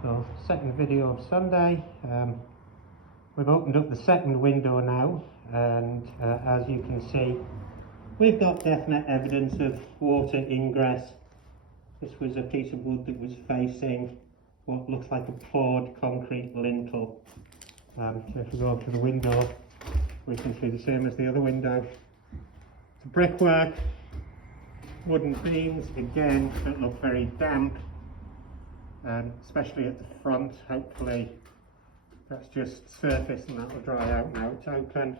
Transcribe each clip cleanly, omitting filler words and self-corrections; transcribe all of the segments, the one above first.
So, second video of Sunday. We've opened up the second window now, and as you can see, we've got definite evidence of water ingress. This was a piece of wood that was facing what looks like a poured concrete lintel. So if we go up to the window, we can see the same as the other window. The brickwork, wooden beams, again, that look very damp. Especially at the front. Hopefully that's just surface and that will dry out now it's open.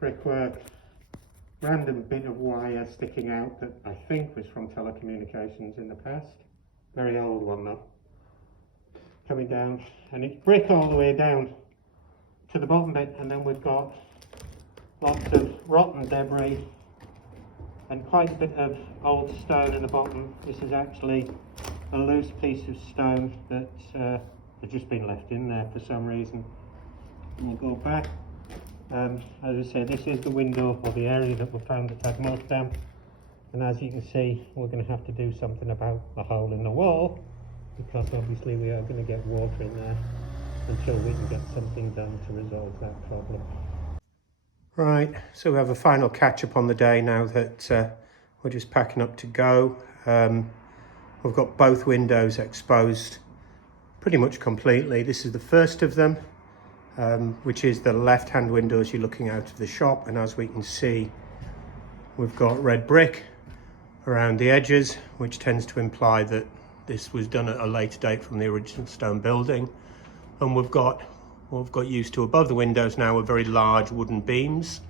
Brickwork, random bit of wire sticking out that I think was from telecommunications in the past. Very old one though. Coming down, and it's brick all the way down to the bottom bit, and then we've got lots of rotten debris and quite a bit of old stone in the bottom. This is actually a loose piece of stone that had just been left in there for some reason. And we'll go back. As I say, this is the window or the area that we found that had most damp, and as you can see, we're going to have to do something about the hole in the wall, because obviously we are going to get water in there until we can get something done to resolve that problem. Right, so we have a final catch up on the day now that we're just packing up to go. We've got both windows exposed pretty much completely. This is the first of them, which is the left-hand window as you're looking out of the shop, and as we can see, we've got red brick around the edges, which tends to imply that this was done at a later date from the original stone building. And we've got what we've got used to above the windows now are very large wooden beams.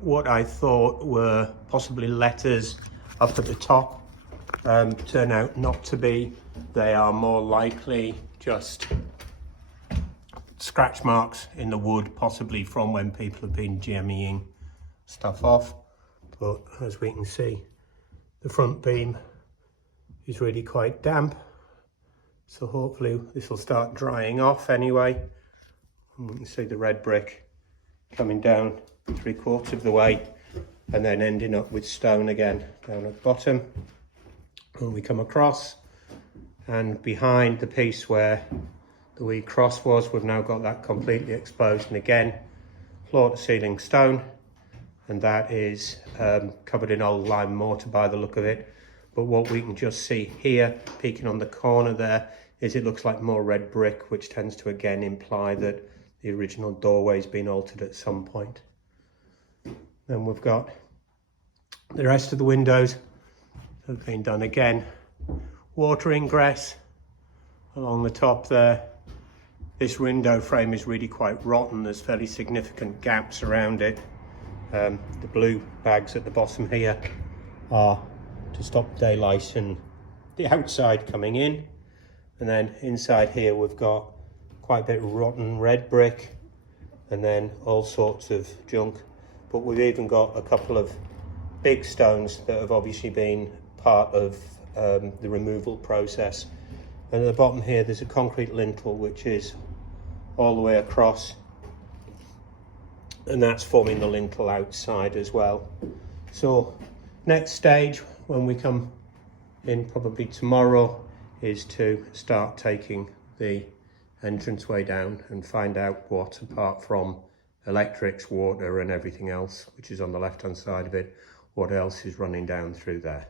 What I thought were possibly letters up at the top turn out not to be. They are more likely just scratch marks in the wood, possibly from when people have been jammying stuff off. But as we can see, the front beam is really quite damp, so hopefully this will start drying off anyway. And we can see the red brick coming down 3/4 of the way and then ending up with stone again down at the bottom. And we come across, and behind the piece where the wee cross was, we've now got that completely exposed, and again floor to ceiling stone, and that is covered in old lime mortar by the look of it. But what we can just see here peeking on the corner there is it looks like more red brick, which tends to again imply that the original doorway's been altered at some point. Then we've got the rest of the windows have been done again. Water ingress along the top there. This window frame is really quite rotten. There's fairly significant gaps around it. The blue bags at the bottom here are to stop daylight and the outside coming in. And then inside here we've got quite a bit of rotten red brick and then all sorts of junk. But we've even got a couple of big stones that have obviously been part of the removal process. And at the bottom here there's a concrete lintel which is all the way across, and that's forming the lintel outside as well. So next stage when we come in probably tomorrow is to start taking the entranceway down and find out what, apart from electrics, water and everything else which is on the left hand side of it, what else is running down through there.